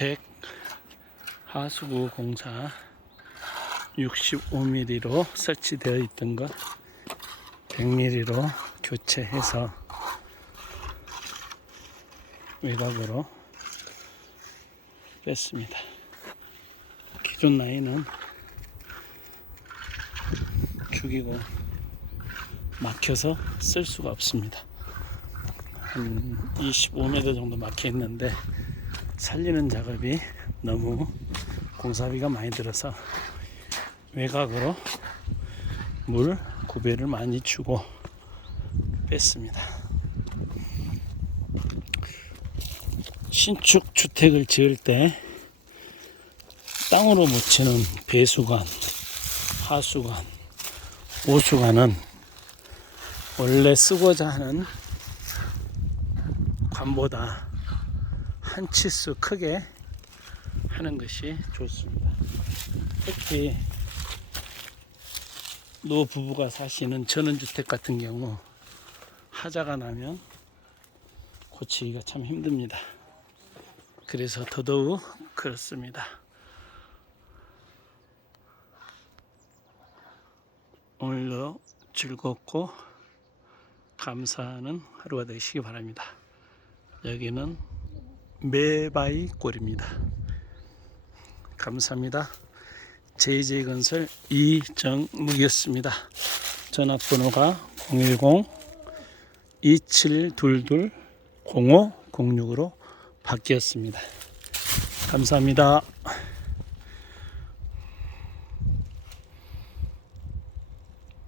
주택 하수구 공사 65mm로 설치되어 있던 것 100mm로 교체해서 외곽으로 뺐습니다. 기존 라인은 죽이고 막혀서 쓸 수가 없습니다. 한 25m 정도 막혀 있는데 살리는 작업이 너무 공사비가 많이 들어서 외곽으로 물 구배를 많이 주고 뺐습니다. 신축 주택을 지을 때 땅으로 묻히는 배수관, 하수관, 오수관은 원래 쓰고자 하는 관보다 한 치수 크게 하는 것이 좋습니다. 특히 노 부부가 사시는 전원주택 같은 경우 하자가 나면 고치기가 참 힘듭니다. 그래서 더더욱 그렇습니다. 오늘도 즐겁고 감사하는 하루가 되시기 바랍니다. 여기는 매바이 꼴입니다. 감사합니다. JJ건설 이정묵이었습니다. 전화번호가 010-2722-0506으로 바뀌었습니다. 감사합니다.